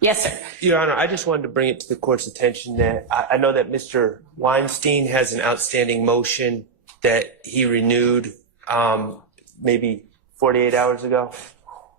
Yes, sir. Your Honor, I just wanted to bring it to the court's attention that I know that Mr. Weinstein has an outstanding motion that he renewed maybe 48 hours ago.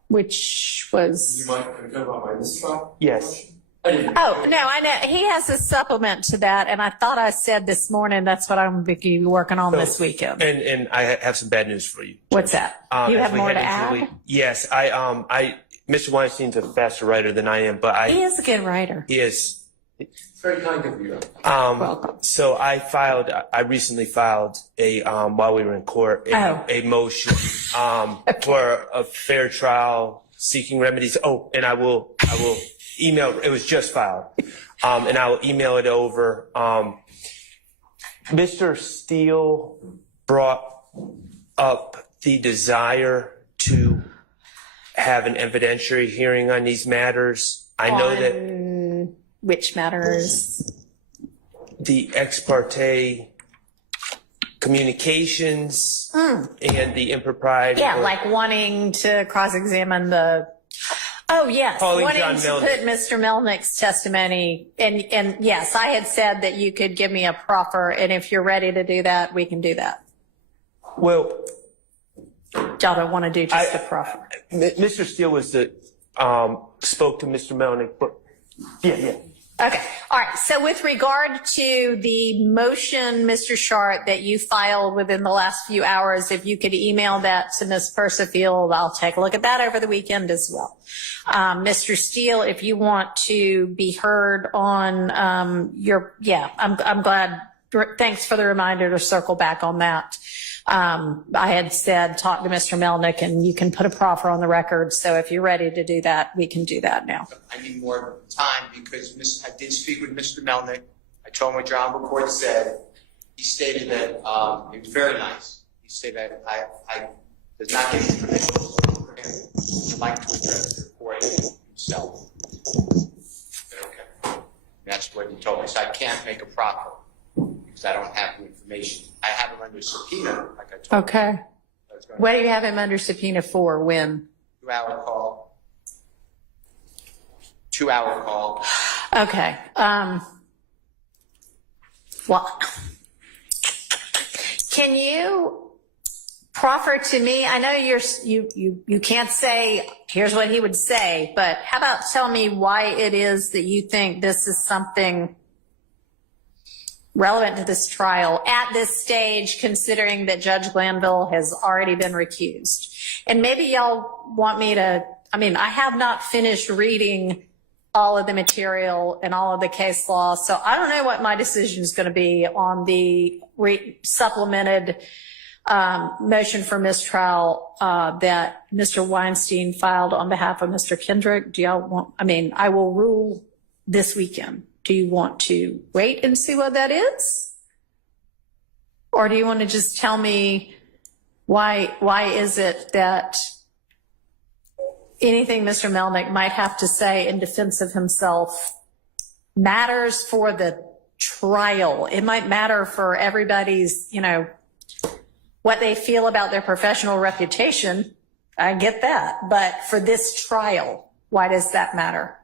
Which was... You might confirm about my mistrial? Yes. Oh, no, I know. He has a supplement to that, and I thought I said this morning that's what I'm going to be working on this weekend. And I have some bad news for you. What's that? You have more to add? Yes. Mr. Weinstein's a faster writer than I am, but He is a good writer. He is. It's very kind of you. Welcome. So I recently filed while we were in court, a motion for a fair trial seeking remedies. Oh, and I will email, it was just filed, and I will email it over. Mr. Steele brought up the desire to have an evidentiary hearing on these matters. I know that. Which matters? The ex parte communications and the impropriety. Yeah, like wanting to cross-examine the... Oh, yes. Wanting to put Mr. Melnick's testimony. And yes, I had said that you could give me a proffer, and if you're ready to do that, we can do that. Well... Y'all don't want to do just a proffer. Mr. Steele was spoke to Mr. Melnick, but yeah. Okay. All right. So with regard to the motion, Mr. Shart, that you filed within the last few hours, if you could email that to Ms. Persifield, I'll take a look at that over the weekend as well. Mr. Steele, if you want to be heard on I'm glad. Thanks for the reminder to circle back on that. I had said, talk to Mr. Melnick and you can put a proffer on the record. So if you're ready to do that, we can do that now. I need more time because I did speak with Mr. Melnick. I told him what your Honorable Court said. He stated that it was very nice. He said that I does not give him permission for him. I'd like to address the court himself. Okay. That's what he told me. So I can't make a proffer because I don't have the information. I have him under subpoena, like I told you. Okay. What do you have him under subpoena for? When? 2-hour call. 2-hour call. Okay. Well, can you proffer to me? I know you can't say, here's what he would say, but how about tell me why it is that you think this is something relevant to this trial at this stage, considering that Judge Glanville has already been recused. And maybe y'all want me to, I have not finished reading all of the material and all of the case law, so I don't know what my decision is going to be on the supplemented motion for mistrial that Mr. Weinstein filed on behalf of Mr. Kendrick. Do y'all want, I will rule this weekend. Do you want to wait and see what that is? Or do you want to just tell me why is it that anything Mr. Melnick might have to say in defense of himself matters for the trial? It might matter for everybody's, what they feel about their professional reputation. I get that. But for this trial, why does that matter?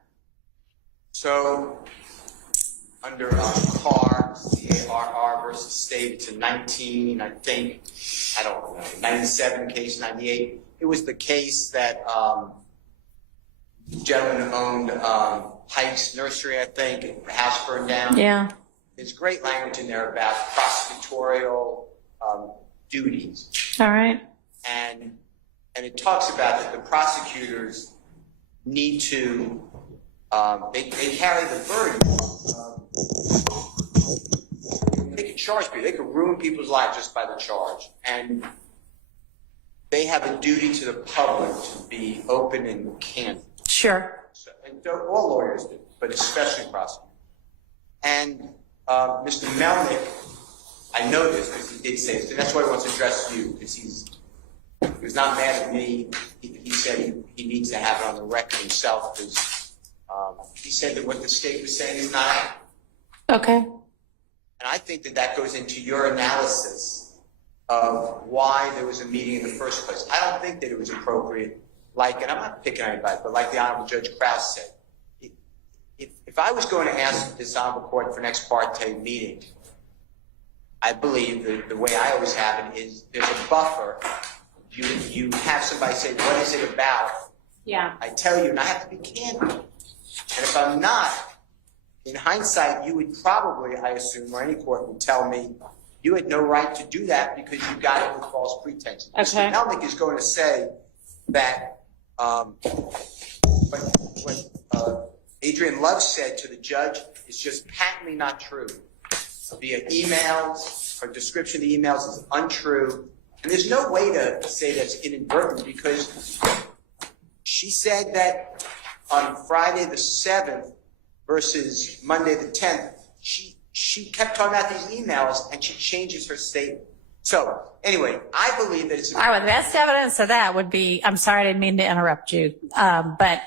So, under CAR, C-A-R-R versus State, it's a 97 case, 98. It was the case that the gentleman owned Heights Nursery, I think, the house burned down. Yeah. There's great language in there about prosecutorial duties. All right. And it talks about that the prosecutors need to, they carry the burden. They can charge people. They can ruin people's lives just by the charge. And they have a duty to the public to be open and candid. Sure. So, and all lawyers do, but especially prosecutors. And Mr. Melnick, I know this because he did say this, and that's why he wants to address you, because he was not mad at me. He said he needs to have it on the record himself, because he said that what the state was saying is not accurate. Okay. And I think that goes into your analysis of why there was a meeting in the first place. I don't think that it was appropriate, and I'm not picking on anybody, but like the Honorable Judge Krause said, if I was going to ask this honorable court for an ex parte meeting, I believe that the way I always have it is there's a buffer. You have somebody say, what is it about? Yeah. I tell you, and I have to be candid. And if I'm not, in hindsight, you would probably, I assume, or any court would tell me, you had no right to do that because you got it with false pretenses. Okay. Mr. Melnick is going to say that what Adrian Love said to the judge is just patently not true. Via emails, her description of the emails is untrue. And there's no way to say that's inadvertent because she said that on Friday the 7th versus Monday the 10th, she kept talking about these emails and she changes her statement. So anyway, I believe that it's... All right, the best evidence of that would be, I'm sorry, I didn't mean to interrupt you, but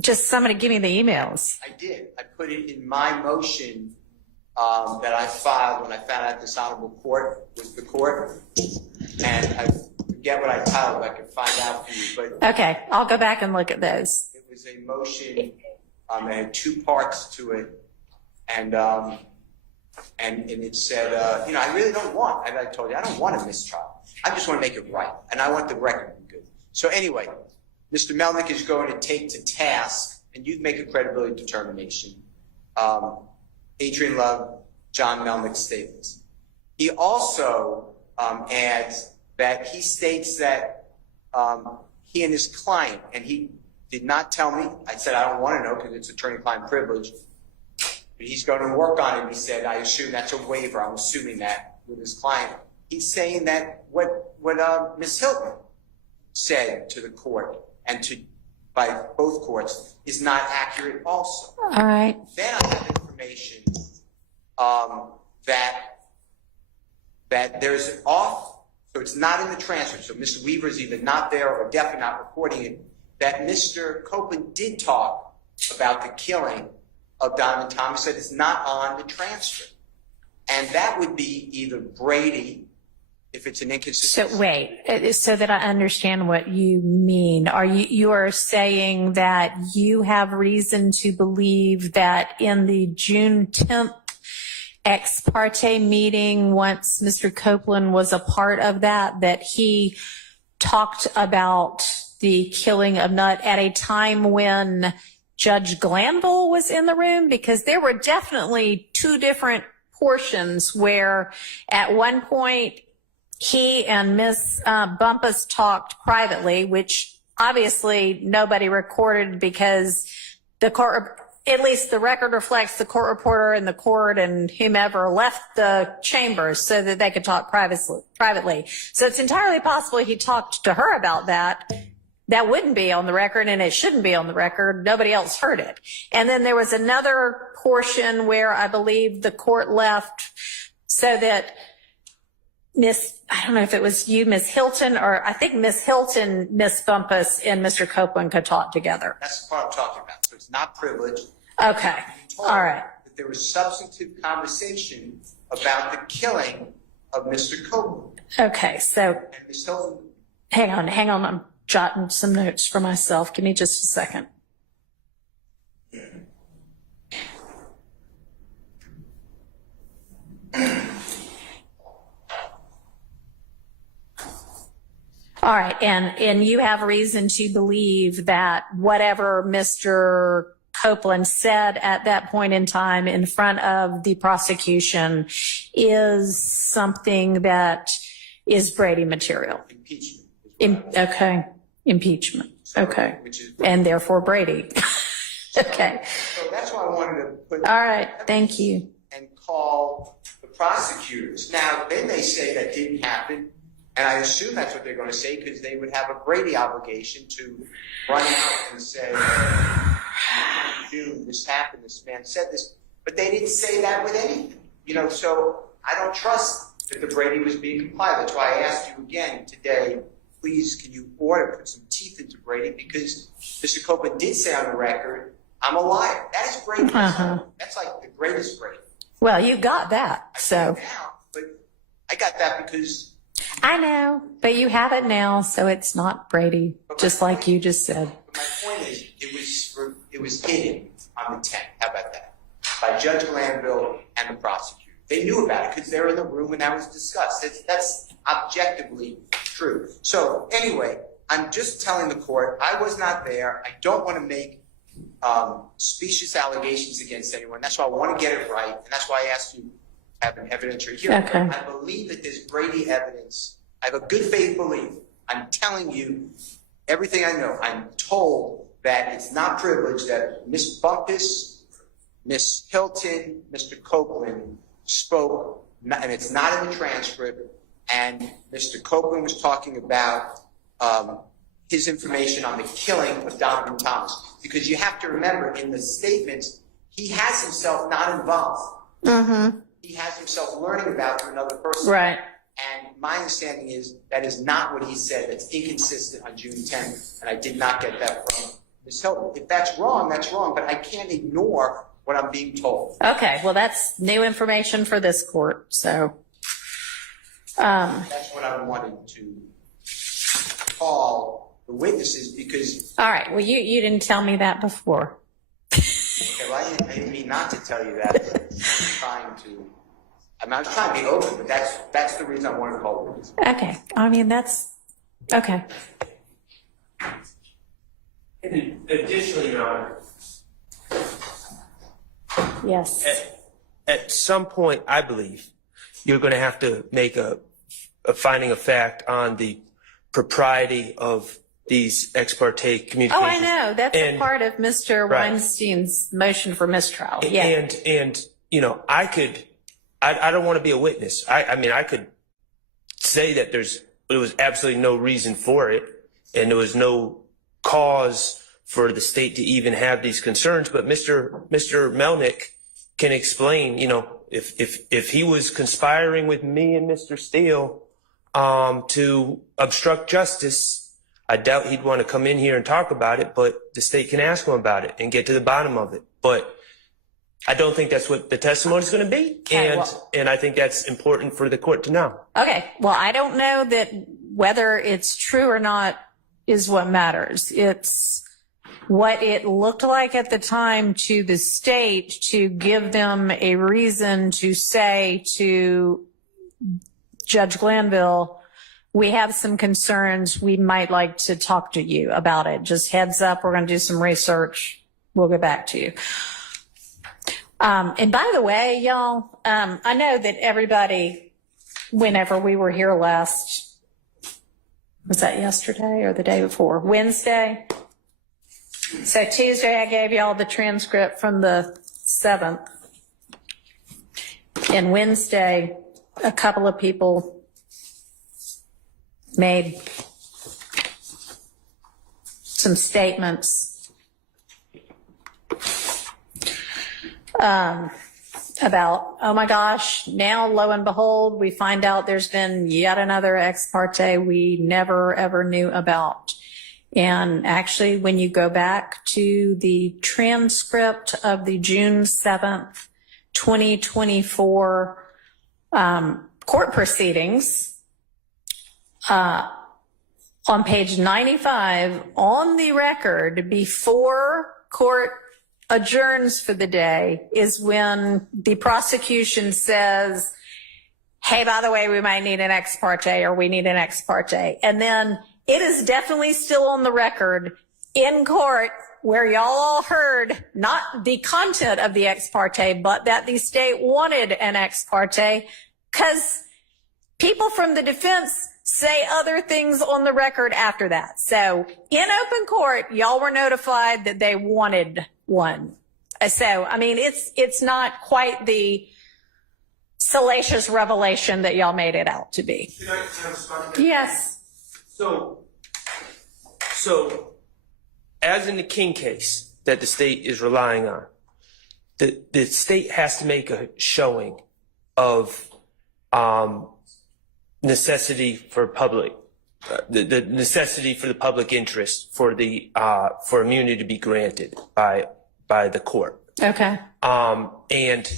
just somebody give me the emails. I did. I put it in my motion that I filed when I found out this honorable court was the court. And I forget what I titled. I could find out for you. But Okay, I'll go back and look at those. it was a motion. It had two parts to it. And it said, I really don't want, as I told you, I don't want a mistrial. I just want to make it right. And I want the record to be good. So anyway, Mr. Melnick is going to take to task, and you'd make a credibility determination, Adrian Love, John Melnick's statements. He also adds that he states that he and his client, and he did not tell me, I said I don't want to know because it's attorney-client privilege, but he's going to work on it. He said, I assume that's a waiver. I'm assuming that with his client. He's saying that what Ms. Hilton said to the court and by both courts is not accurate also. All right. Then I have information that there's an off, so it's not in the transcript, so Mr. Weaver's either not there or definitely not recording it, that Mr. Copeland did talk about the killing of Donovan Thomas, that is not on the transcript. And that would be either Brady, if it's an inconsistency. So wait, so that I understand what you mean, you are saying that you have reason to believe that in the June 10th ex parte meeting, once Mr. Copeland was a part of that he talked about the killing of Nutt at a time when Judge Glanville was in the room? Because there were definitely two different portions where at one point he and Ms. Bumpus talked privately, which obviously nobody recorded because the court, at least the record reflects the court reporter and the court and whomever left the chambers so that they could talk privately. So it's entirely possible he talked to her about that. That wouldn't be on the record, and it shouldn't be on the record. Nobody else heard it. And then there was another portion where I believe the court left so that I don't know if it was you, Miss Hilton, or I think Miss Hilton, Miss Bumpus, and Mr. Copeland could talk together. That's the part I'm talking about. So it's not privileged. Okay. All right. That there was substantive conversation about the killing of Mr. Copeland. Okay. So And Ms. Hilton. hang on. I'm jotting some notes for myself. Give me just a second. All right, and you have reason to believe that whatever Mr. Copeland said at that point in time in front of the prosecution is something that is Brady material. Impeachment. Okay, impeachment. Okay, and therefore Brady. Okay. So that's why I wanted to put. All right, thank you. And call the prosecutors. Now, they may say that didn't happen. And I assume that's what they're going to say because they would have a Brady obligation to run out and say, this happened, this man said this. But they didn't say that with anything. So I don't trust that the Brady was being complied. That's why I asked you again today, please, can you put some teeth into Brady? Because Mr. Copeland did say on the record, I'm a liar. That is Brady. That's like the greatest Brady. Well, you got that, so. But I got that because I know, but you have it now, so it's not Brady, just like you just said. But my point is, it was hidden. on the 10th. How about that? By Judge Glanville and the prosecutor. They knew about it because they were in the room when that was discussed. That's objectively true. So anyway, I'm just telling the court I was not there. I don't want to make specious allegations against anyone. That's why I want to get it right, and that's why I asked you to have an evidentiary hearing. Okay. I believe that there's Brady evidence. I have a good faith belief. I'm telling you everything I know. I'm told that it's not privileged, that Miss Bumpus, Miss Hilton, Mr. Copeland spoke, and it's not in the transcript, and Mr. Copeland was talking about his information on the killing of Donovan Thomas. Because you have to remember, in the statements, he has himself not involved. Mm-hmm. He has himself learning about through another person. Right. And my understanding is that is not what he said. That's inconsistent on June 10th, and I did not get that from Ms. Hilton. If that's wrong, but I can't ignore what I'm being told. Okay, well, that's new information for this court, so. That's what I wanted to call the witnesses, because, All right, well, you didn't tell me that before. okay, well, I didn't mean not to tell you that, but I'm trying to be open, but that's the reason I wanted to call the witnesses. Okay, I mean, that's, okay. Additionally, Your Honor, Yes. at some point, I believe, you're going to have to make a finding of fact on the propriety of these ex parte communications. Oh, I know. That's a And- part of Mr. Right. Weinstein's motion for mistrial. Yeah. And you know, I don't want to be a witness. I mean, I could say that there was absolutely no reason for it, and there was no cause for the state to even have these concerns. But Mr. Melnick can explain, you know, if he was conspiring with me and Mr. Steele to obstruct justice, I doubt he'd want to come in here and talk about it, but the state can ask him about it and get to the bottom of it. But I don't think that's what the testimony is going to be. Okay, And I think that's important for the court to know. Okay. Well, I don't know that whether it's true or not is what matters. It's what it looked like at the time to the state to give them a reason to say to Judge Glanville, we have some concerns. We might like to talk to you about it. Just heads up. We're going to do some research. We'll get back to you. And by the way, y'all, I know that everybody, whenever we were here last, was that yesterday or the day before? Wednesday. So Tuesday, I gave y'all the transcript from the 7th. And Wednesday, a couple of people made some statements about, oh my gosh, now lo and behold, we find out there's been yet another ex parte we never ever knew about. And actually, when you go back to the transcript of the June 7th, 2024 court proceedings, on page 95 on the record before court adjourns for the day is when the prosecution says, hey, by the way, we might need an ex parte, or we need an ex parte. And then it is definitely still on the record in court where y'all all heard not the content of the ex parte, but that the state wanted an ex parte, because people from the defense say other things on the record after that. So in open court, y'all were notified that they wanted one. So, I mean, it's not quite the salacious revelation that y'all made it out to be. Can I respond to that? Yes. So, as in the King case that the state is relying on, the state has to make a showing of necessity for public, the necessity for the public interest for for immunity to be granted by the court. Okay. And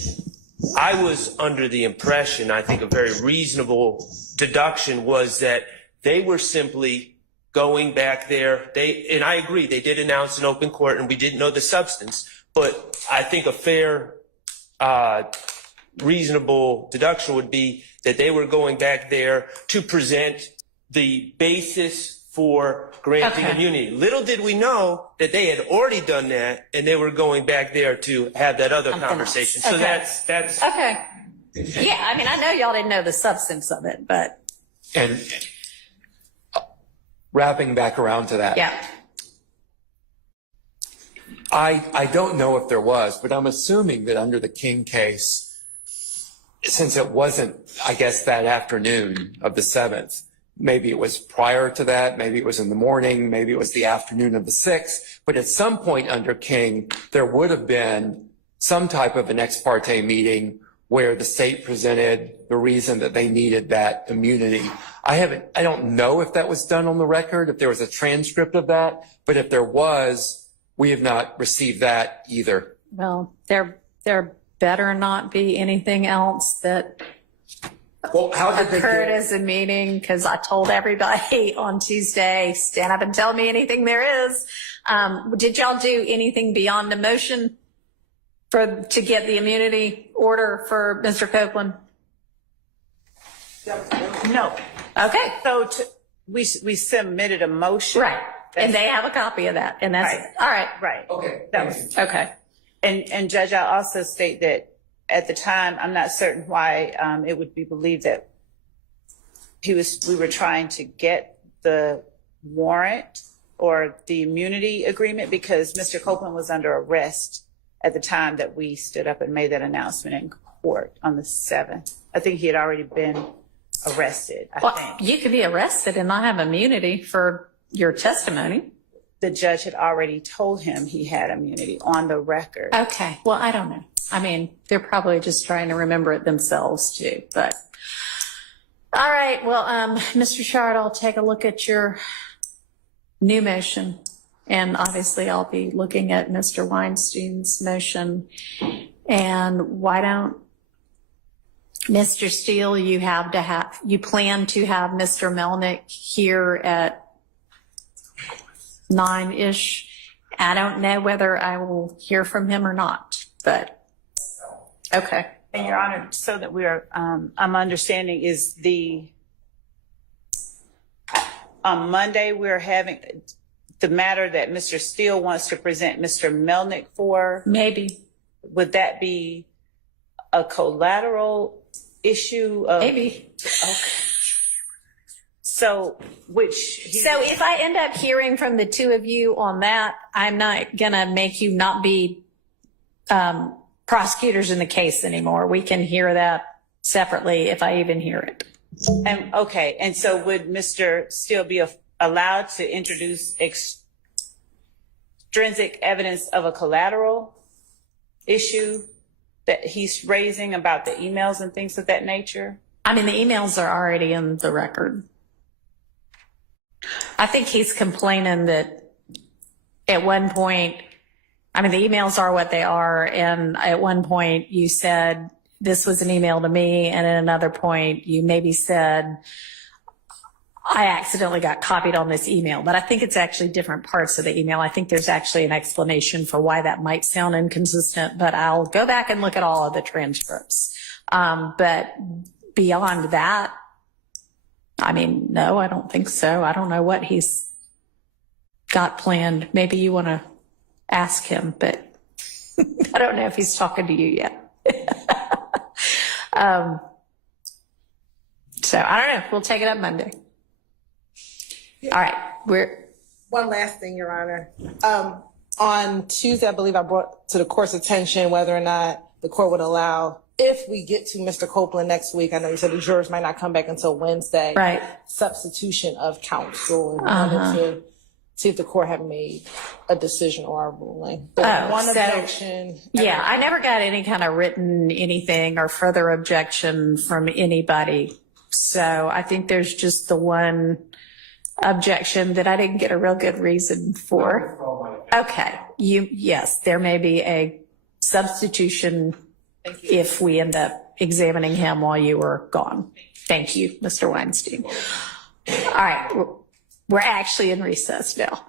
I was under the impression, I think a very reasonable deduction was that they were simply going back there. And I agree, they did announce an open court and we didn't know the substance, But I think a fair, reasonable deduction would be that they were going back there to present the basis for granting immunity. Little did we know that they had already done that, and they were going back there to have that other conversation. So that's Okay. Yeah, I mean, I know y'all didn't know the substance of it, but. And wrapping back around to that. Yeah. I don't know if there was, but I'm assuming that under the King case, since it wasn't, I guess, that afternoon of the 7th, maybe it was prior to that, maybe it was in the morning, maybe it was the afternoon of the 6th, but at some point under King, there would have been some type of an ex parte meeting where the state presented the reason that they needed that immunity. I don't know if that was done on the record, if there was a transcript of that, but if there was, we have not received that either. Well, there better not be anything else that Well, how did they occurred get, as a meeting, because I told everybody on Tuesday, stand up and tell me anything there is. Did y'all do anything beyond a motion to get the immunity order for Mr. Copeland? No. Okay. So we submitted a motion. Right. And they have a copy of that. And that's Right. all right. Right. okay, That was, Okay. and Judge, I'll also state that at the time, I'm not certain why it would be believed that we were trying to get the warrant or the immunity agreement, because Mr. Copeland was under arrest at the time that we stood up and made that announcement in court on the 7th. I think he had already been arrested, I Well, think. you could be arrested and not have immunity for your testimony. The judge had already told him he had immunity on the record. Okay. Well, I don't know. I mean, they're probably just trying to remember it themselves too, but. All right. Well, Mr. Shard, I'll take a look at your new motion. And obviously I'll be looking at Mr. Weinstein's motion. And why don't, Mr. Steele, you plan to have Mr. Melnick here at 9-ish. I don't know whether I will hear from him or not, but okay. And Your Honor, so that we are, I'm understanding is on Monday, we're having the matter that Mr. Steele wants to present Mr. Melnick for. Maybe. Would that be a collateral issue of? Maybe. Okay. So if I end up hearing from the two of you on that, I'm not gonna make you not be prosecutors in the case anymore. We can hear that separately if I even hear it. And so would Mr. Steele be allowed to introduce extrinsic evidence of a collateral issue that he's raising about the emails and things of that nature? I mean, the emails are already in the record. I think he's complaining that at one point, I mean, the emails are what they are. And at one point you said, this was an email to me. And at another point you maybe said, I accidentally got copied on this email, but I think it's actually different parts of the email. I think there's actually an explanation for why that might sound inconsistent, but I'll go back and look at all of the transcripts. But beyond that, I mean, no, I don't think so. I don't know what he's got planned. Maybe you want to ask him, but I don't know if he's talking to you yet. So I don't know. We'll take it up Monday. All right. One last thing, Your Honor. On Tuesday, I believe I brought to the court's attention whether or not the court would allow, if we get to Mr. Copeland next week, I know you said the jurors might not come back until Wednesday. Right. Substitution of counsel, and wanted to see if the court had made a decision or a ruling. But one objection. Yeah, I never got any kind of written anything or further objection from anybody. So I think there's just the one objection that I didn't get a real good reason for. Okay. Yes, there may be a substitution if we end up examining him while you were gone. Thank you, Mr. Weinstein. All right. We're actually in recess now.